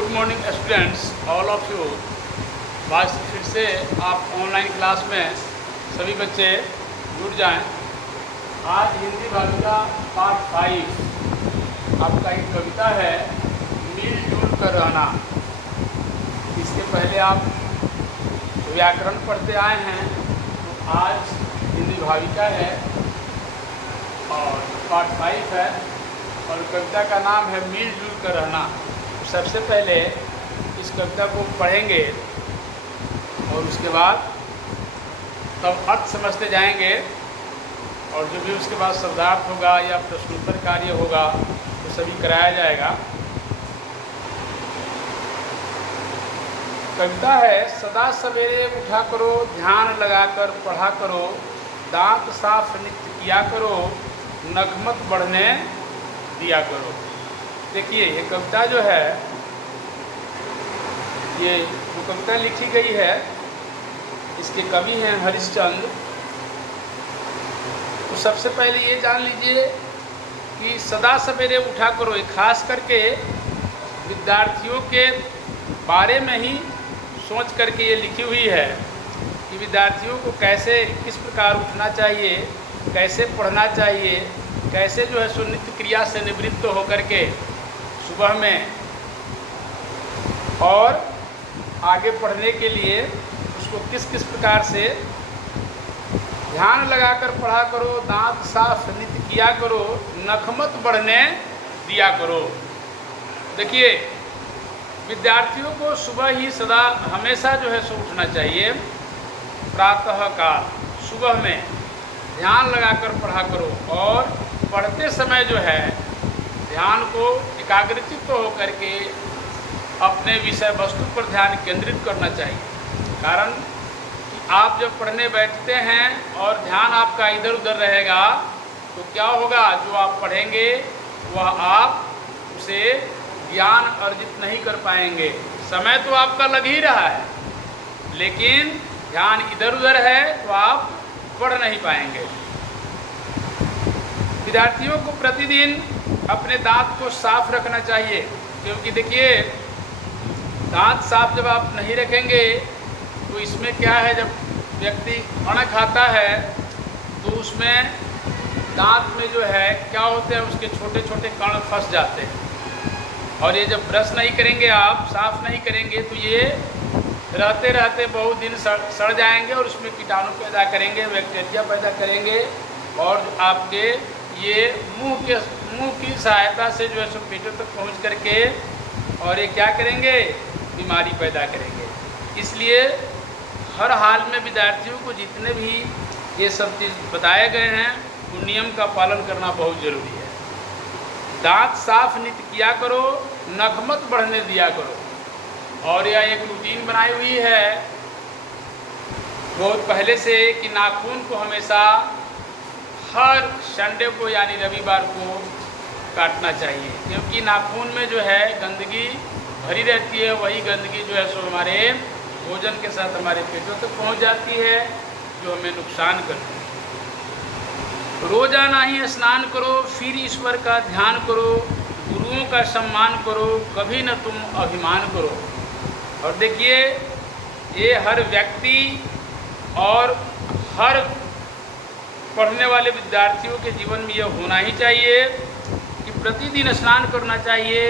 Good morning students, all of you. आज फिर से आप ऑनलाइन क्लास में सभी बच्चे जुड़ जाएं। आज हिंदी भाषा पार्ट 5 आपका एक कविता है, मिलजुल कर रहना। इसके पहले आप व्याकरण पढ़ते आए हैं, तो आज हिंदी भाविका है और पार्ट 5 है और कविता का नाम है मिलजुल कर रहना। सबसे पहले इस कविता को पढ़ेंगे और उसके बाद तब अर्थ समझते जाएंगे और जो भी उसके बाद शब्दार्थ होगा या प्रश्नोत्तर कार्य होगा तो सभी कराया जाएगा। कविता है, सदा सवेरे उठा करो, ध्यान लगाकर पढ़ा करो, दांत साफ नित्य किया करो, नगमत बढ़ने दिया करो। देखिए ये कविता जो है, ये जो कविता लिखी गई है इसके कवि हैं हरिश्चंद्र। तो सबसे पहले ये जान लीजिए कि सदा सवेरे उठा करो, खास करके विद्यार्थियों के बारे में ही सोच करके ये लिखी हुई है कि विद्यार्थियों को कैसे किस प्रकार उठना चाहिए, कैसे पढ़ना चाहिए, कैसे जो है सो नित्य क्रिया से निवृत्त होकर के सुबह में और आगे पढ़ने के लिए उसको किस किस प्रकार से ध्यान लगाकर पढ़ा करो, दांत साफ नित्य किया करो, नखमत बढ़ने दिया करो। देखिए विद्यार्थियों को सुबह ही सदा हमेशा जो है सो उठना चाहिए। प्रातः काल सुबह में ध्यान लगाकर पढ़ा करो और पढ़ते समय जो है ध्यान को एकाग्रचित्त होकर के अपने विषय वस्तु पर ध्यान केंद्रित करना चाहिए। कारण कि आप जब पढ़ने बैठते हैं और ध्यान आपका इधर उधर रहेगा तो क्या होगा, जो आप पढ़ेंगे वह आप उसे ज्ञान अर्जित नहीं कर पाएंगे। समय तो आपका लग ही रहा है लेकिन ध्यान इधर उधर है तो आप पढ़ नहीं पाएंगे। विद्यार्थियों को प्रतिदिन अपने दांत को साफ रखना चाहिए, क्योंकि देखिए दांत साफ जब आप नहीं रखेंगे तो इसमें क्या है, जब व्यक्ति खाना खाता है तो उसमें दांत में जो है क्या होते हैं, उसके छोटे छोटे कण फंस जाते हैं और ये जब ब्रश नहीं करेंगे, आप साफ नहीं करेंगे तो ये रहते रहते बहुत दिन सड़ जाएंगे और उसमें कीटाणु पैदा करेंगे, बैक्टीरिया पैदा करेंगे और आपके ये मुंह की सहायता से जो है सो पेटों तक पहुंच करके और ये क्या करेंगे, बीमारी पैदा करेंगे। इसलिए हर हाल में विद्यार्थियों को जितने भी ये सब चीज़ बताए गए हैं उन नियम का पालन करना बहुत ज़रूरी है। दांत साफ नित्य किया करो, नखमत बढ़ने दिया करो। और यह एक रूटीन बनाई हुई है बहुत पहले से कि नाखून को हमेशा हर संडे को यानी रविवार को काटना चाहिए, क्योंकि नाखून में जो है गंदगी भरी रहती है। वही गंदगी जो है सो हमारे भोजन के साथ हमारे पेटों तक पहुंच जाती है जो हमें नुकसान करती है। रोजाना ही स्नान करो, फिर ईश्वर का ध्यान करो, गुरुओं का सम्मान करो, कभी न तुम अभिमान करो। और देखिए ये हर व्यक्ति और हर पढ़ने वाले विद्यार्थियों के जीवन में यह होना ही चाहिए कि प्रतिदिन स्नान करना चाहिए,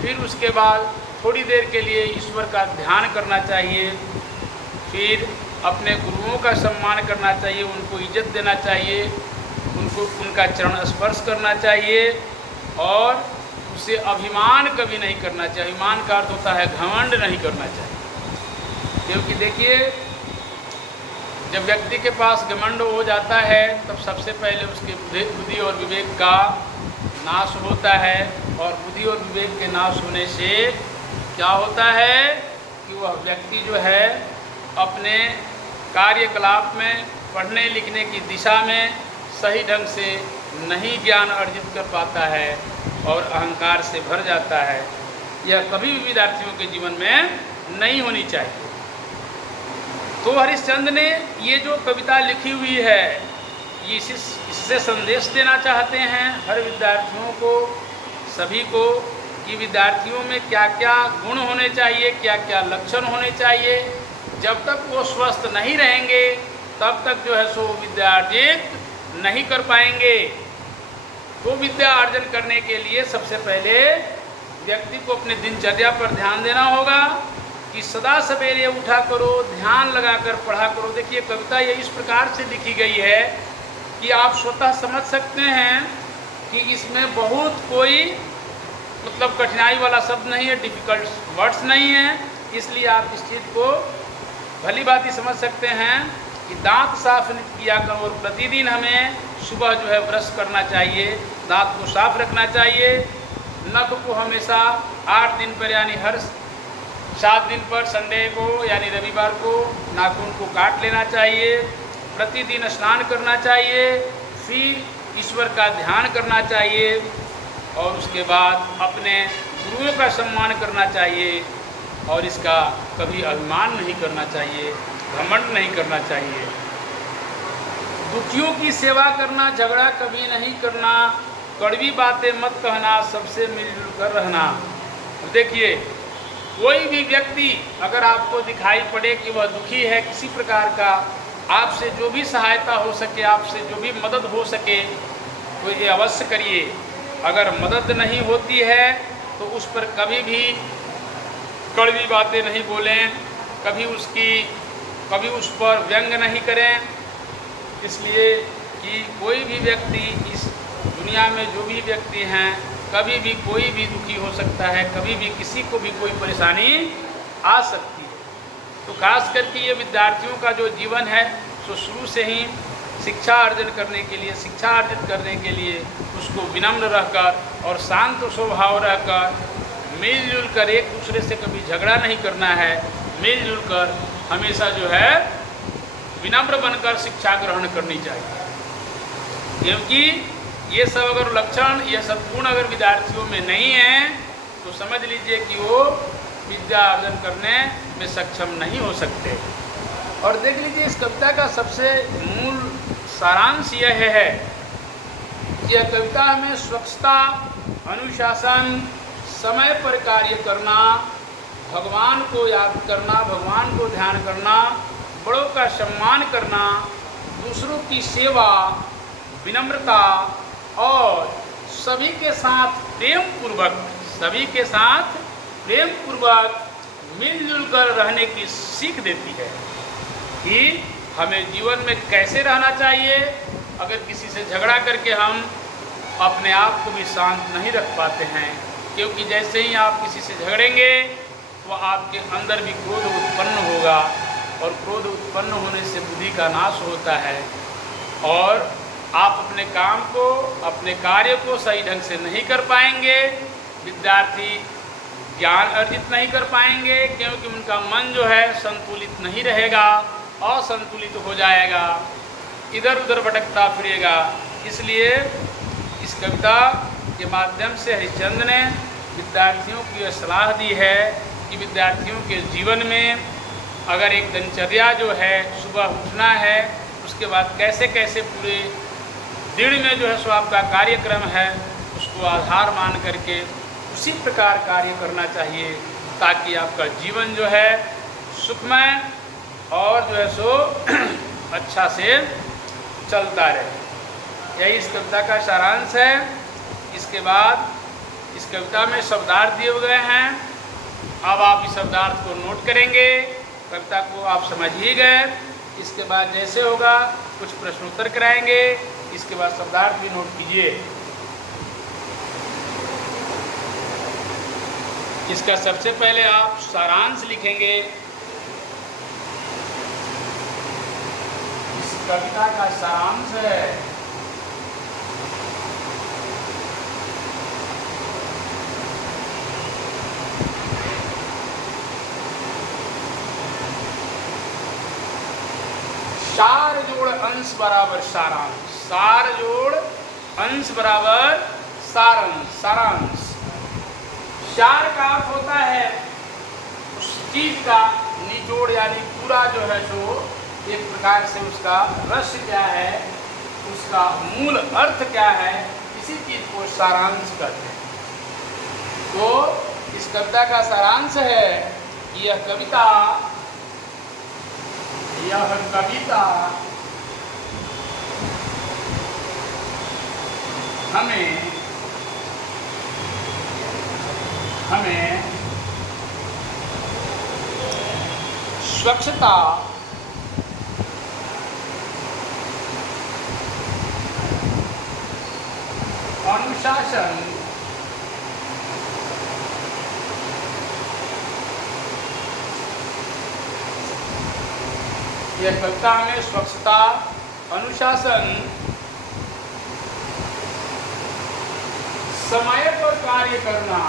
फिर उसके बाद थोड़ी देर के लिए ईश्वर का ध्यान करना चाहिए, फिर अपने गुरुओं का सम्मान करना चाहिए, उनको इज्जत देना चाहिए, उनका चरण स्पर्श करना चाहिए और उसे अभिमान कभी नहीं करना चाहिए। अभिमान का अर्थ होता है घमंड नहीं करना चाहिए, क्योंकि देखिए जब व्यक्ति के पास घमंड हो जाता है तब सबसे पहले उसके बुद्धि और विवेक का नाश होता है और बुद्धि और विवेक के नाश होने से क्या होता है कि वह व्यक्ति जो है अपने कार्यकलाप में पढ़ने लिखने की दिशा में सही ढंग से नहीं ज्ञान अर्जित कर पाता है और अहंकार से भर जाता है। यह कभी भी विद्यार्थियों के जीवन में नहीं होनी चाहिए। तो हरिश्चंद्र ने ये जो कविता लिखी हुई है ये इससे संदेश देना चाहते हैं हर विद्यार्थियों को, सभी को कि विद्यार्थियों में क्या क्या गुण होने चाहिए, क्या क्या लक्षण होने चाहिए। जब तक वो स्वस्थ नहीं रहेंगे तब तक जो है सो विद्या अर्जित नहीं कर पाएंगे। तो विद्या अर्जन करने के लिए सबसे पहले व्यक्ति को अपने दिनचर्या पर ध्यान देना होगा कि सदा सवेरे उठा करो, ध्यान लगाकर पढ़ा करो। देखिए कविता ये इस प्रकार से लिखी गई है कि आप स्वतः समझ सकते हैं कि इसमें बहुत कोई मतलब कठिनाई वाला शब्द नहीं है, डिफ़िकल्ट वर्ड्स नहीं है। इसलिए आप इस चीज़ को भली भांति समझ सकते हैं कि दांत साफ किया करो और प्रतिदिन हमें सुबह जो है ब्रश करना चाहिए, दांत को साफ रखना चाहिए। नख को हमेशा 8 दिन पर यानी हर 7 दिन पर संडे को यानी रविवार को नाखून को काट लेना चाहिए। प्रतिदिन स्नान करना चाहिए, फिर ईश्वर का ध्यान करना चाहिए और उसके बाद अपने गुरुओं का सम्मान करना चाहिए और इसका कभी अभिमान नहीं करना चाहिए, घमंड नहीं करना चाहिए। दुखियों की सेवा करना, झगड़ा कभी नहीं करना, कड़वी बातें मत कहना, सबसे मिलजुल कर रहना। देखिए कोई भी व्यक्ति अगर आपको दिखाई पड़े कि वह दुखी है किसी प्रकार का, आपसे जो भी सहायता हो सके, आपसे जो भी मदद हो सके तो ये अवश्य करिए। अगर मदद नहीं होती है तो उस पर कभी भी कड़वी बातें नहीं बोलें, कभी उस पर व्यंग नहीं करें। इसलिए कि कोई भी व्यक्ति इस दुनिया में जो भी व्यक्ति हैं कभी भी कोई भी दुखी हो सकता है, कभी भी किसी को भी कोई परेशानी आ सकती है। तो खास करके ये विद्यार्थियों का जो जीवन है तो शुरू से ही शिक्षा अर्जन करने के लिए, शिक्षा अर्जित करने के लिए उसको विनम्र रहकर और शांत स्वभाव रहकर मिलजुल कर, एक दूसरे से कभी झगड़ा नहीं करना है, मिलजुल कर हमेशा जो है विनम्र बनकर शिक्षा ग्रहण करनी चाहिए। क्योंकि ये सब अगर लक्षण, ये सब गुण अगर विद्यार्थियों में नहीं है तो समझ लीजिए कि वो विद्या अर्जन करने में सक्षम नहीं हो सकते। और देख लीजिए इस कविता का सबसे मूल सारांश यह है कि यह कविता हमें स्वच्छता, अनुशासन, समय पर कार्य करना, भगवान को याद करना, भगवान को ध्यान करना, बड़ों का सम्मान करना, दूसरों की सेवा, विनम्रता और सभी के साथ प्रेम पूर्वक मिलजुल कर रहने की सीख देती है कि हमें जीवन में कैसे रहना चाहिए। अगर किसी से झगड़ा करके हम अपने आप को भी शांत नहीं रख पाते हैं, क्योंकि जैसे ही आप किसी से झगड़ेंगे तो आपके अंदर भी क्रोध उत्पन्न होगा और क्रोध उत्पन्न होने से बुद्धि का नाश होता है और आप अपने काम को, अपने कार्य को सही ढंग से नहीं कर पाएंगे। विद्यार्थी ज्ञान अर्जित नहीं कर पाएंगे क्योंकि उनका मन जो है संतुलित नहीं रहेगा, असंतुलित हो जाएगा, इधर उधर भटकता फिरेगा। इसलिए इस कविता के माध्यम से हरिश्चंद्र ने विद्यार्थियों को यह सलाह दी है कि विद्यार्थियों के जीवन में अगर एक दिनचर्या जो है, सुबह उठना है, उसके बाद कैसे कैसे पूरे दिन में जो है सो आपका कार्यक्रम है उसको आधार मान करके उसी प्रकार कार्य करना चाहिए ताकि आपका जीवन जो है सुखमय और जो है सो अच्छा से चलता रहे। यही इस कविता का सारांश है। इसके बाद इस कविता में शब्दार्थ दिए गए हैं। अब आप इस शब्दार्थ को नोट करेंगे। कविता को आप समझ ही गए। इसके बाद जैसे होगा कुछ प्रश्नोत्तर कराएंगे, इसके बाद शब्दार्थ भी नोट कीजिए। इसका सबसे पहले आप सारांश लिखेंगे। इस कविता का सारांश है सार जोड़ अंश बराबर सारांश। सार जोड़ अंश बराबर सारांश। सार का अर्थ होता है उस चीज का निचोड़, यानी पूरा जो है सो एक प्रकार से उसका रस क्या है, उसका मूल अर्थ क्या है, इसी चीज को सारांश कहते हैं। तो इस कविता का सारांश है कि यह कविता हमें स्वच्छता, अनुशासन, यह कविता हमें स्वच्छता, अनुशासन, समय पर कार्य करना,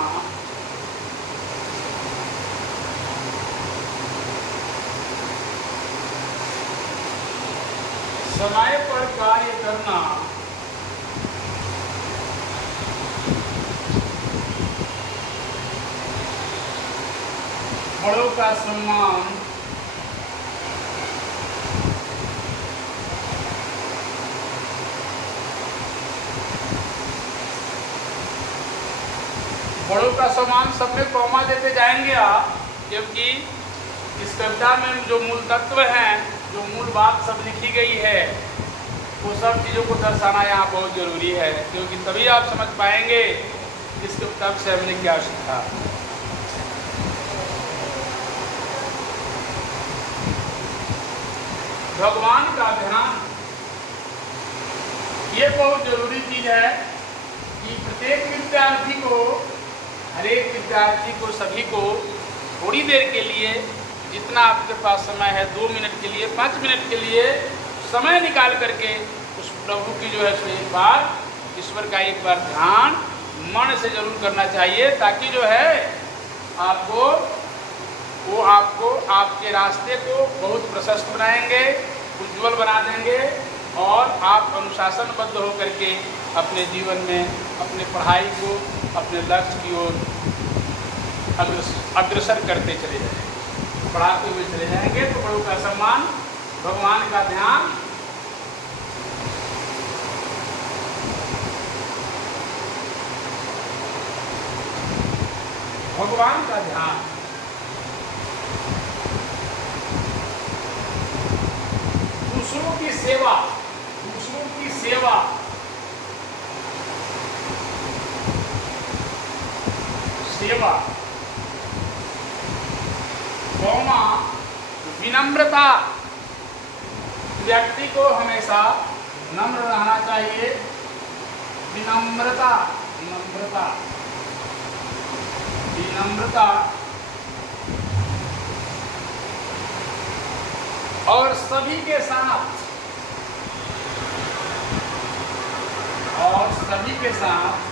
समय पर कार्य करना, बड़ों का सम्मान, बड़ों का सम्मान, सब में कॉमा देते जाएंगे आप, क्योंकि इस कविता में जो मूल तत्व हैं, जो मूल बात सब लिखी गई है, वो सब चीज़ों को दर्शाना यहाँ बहुत जरूरी है, क्योंकि तभी आप समझ पाएंगे इस कविता से हमने क्या सीखा। भगवान का ध्यान, ये बहुत जरूरी चीज है कि प्रत्येक विद्यार्थी को, हर एक विद्यार्थी को, सभी को थोड़ी देर के लिए, जितना आपके पास समय है, 2 मिनट के लिए, 5 मिनट के लिए समय निकाल करके उस प्रभु की जो है सो एक बार, ईश्वर का एक बार ध्यान मन से जरूर करना चाहिए, ताकि जो है आपको, वो आपको आपके रास्ते को बहुत प्रशस्त बनाएंगे, उज्जवल बना देंगे, और आप अनुशासनबद्ध होकर के अपने जीवन में अपने पढ़ाई को, अपने लक्ष्य की ओर अग्रसर करते चले जाएंगे, बढ़ाते हुए चले जाएंगे। तो बड़ों का सम्मान, भगवान का ध्यान, भगवान का ध्यान, दूसरों की सेवा, दूसरों की सेवा, सेवा, कौमा, विनम्रता, व्यक्ति को हमेशा नम्र रहना चाहिए, विनम्रता, विनम्रता, विनम्रता, और सभी के साथ, और सभी के साथ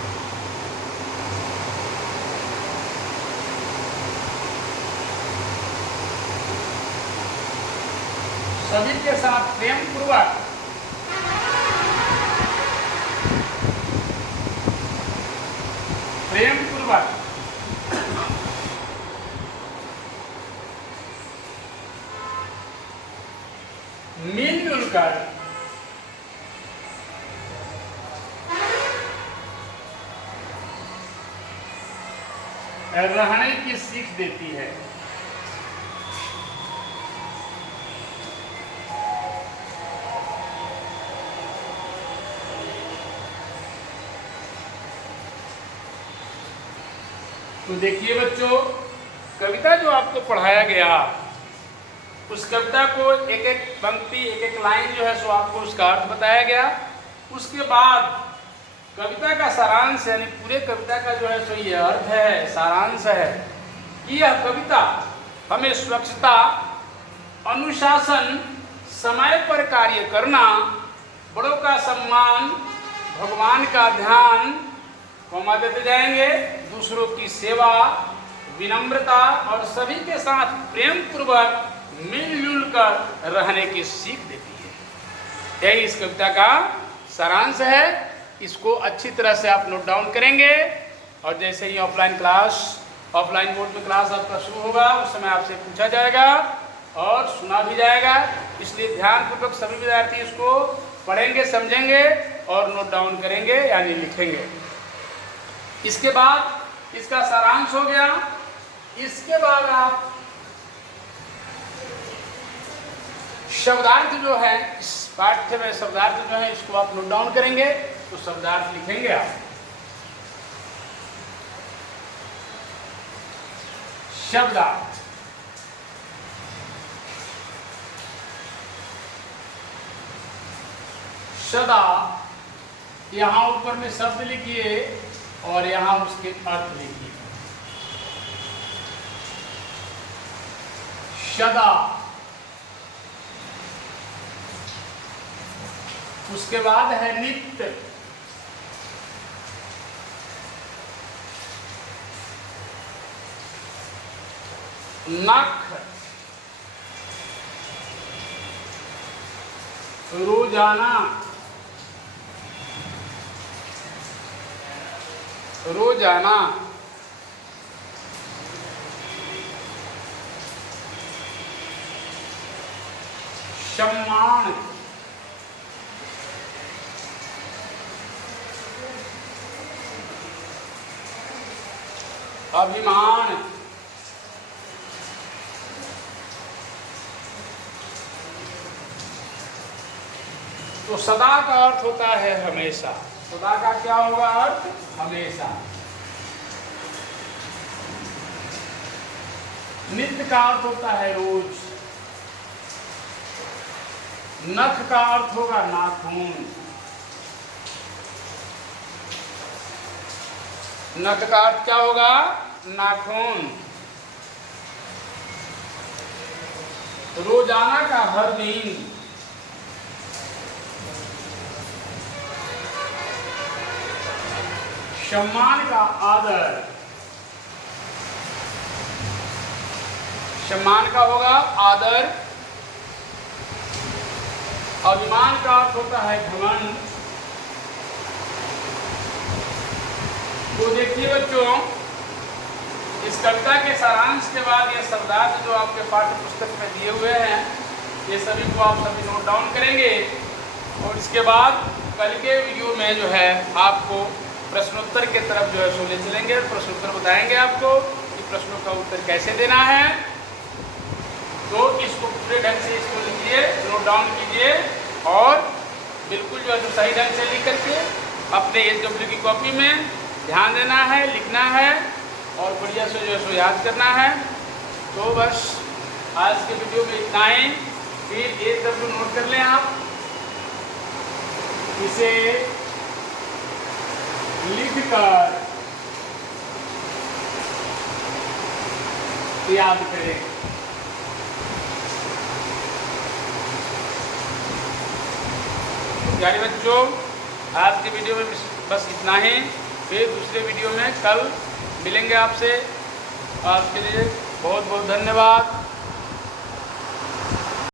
सभी के साथ प्रेम पूर्वक, प्रेम पूर्वक, मिलजुल कर रहने की सीख देती है। तो देखिए बच्चों, कविता जो आपको पढ़ाया गया, उस कविता को एक एक पंक्ति, एक एक लाइन जो है सो आपको उसका अर्थ बताया गया। उसके बाद कविता का सारांश, यानी पूरे कविता का जो है सो ये अर्थ है, सारांश है कि यह कविता हमें स्वच्छता, अनुशासन, समय पर कार्य करना, बड़ों का सम्मान, भगवान का ध्यान, कॉमा देते जाएंगे, दूसरों की सेवा, विनम्रता, और सभी के साथ प्रेम पूर्वक मिलजुल कर रहने की सीख देती है। यही इस कविता का सारांश है। इसको अच्छी तरह से आप नोट डाउन करेंगे, और जैसे ही ऑफलाइन बोर्ड में क्लास आपका शुरू होगा, उस समय आपसे पूछा जाएगा और सुना भी जाएगा। इसलिए ध्यानपूर्वक सभी विद्यार्थी इसको पढ़ेंगे, समझेंगे और नोट डाउन करेंगे, यानी लिखेंगे। इसके बाद इसका सारांश हो गया। इसके बाद आप शब्दार्थ जो है, इस पाठ्य में शब्दार्थ जो है इसको आप नोट डाउन करेंगे, तो शब्दार्थ लिखेंगे आप। शब्दार्थ, सदा, यहां ऊपर में शब्द लिखिए और यहां उसके अर्थ लिखिए। सदा, उसके बाद है नित्य, नख, रोजाना, रोजाना, सम्मान, अभिमान, तो सदा का अर्थ होता है हमेशा। सदा का क्या होगा अर्थ? हमेशा। नित्य का अर्थ होता है रोज। नख का अर्थ होगा नाखून। नख का अर्थ क्या होगा? नाखून। रोजाना का हर दिन। सम्मान का आदर। सम्मान का होगा आदर। अभिमान का अर्थ होता है घमंड। तो देखिए बच्चों, इस कविता के सारांश के बाद ये शब्दार्थ जो आपके पाठ्य पुस्तक में दिए हुए हैं, ये सभी को आप सभी नोट डाउन करेंगे। और इसके बाद कल के वीडियो में जो है आपको प्रश्नोत्तर के तरफ जो है सो ले चलेंगे। प्रश्नोत्तर बताएंगे आपको कि प्रश्नों का उत्तर कैसे देना है। तो इसको पूरे ढंग से इसको लिखिए, नोट डाउन कीजिए और बिल्कुल जो है सही ढंग से लिख करके अपने SW की कॉपी में ध्यान देना है, लिखना है और बढ़िया से जो है सो याद करना है। तो बस आज के वीडियो में इतना ही। फिर SW नोट कर लें आप, इसे लिखकर याद करें। प्यारे बच्चों, आज के वीडियो में बस इतना ही। फिर दूसरे वीडियो में कल मिलेंगे आपसे। आज के लिए बहुत बहुत धन्यवाद।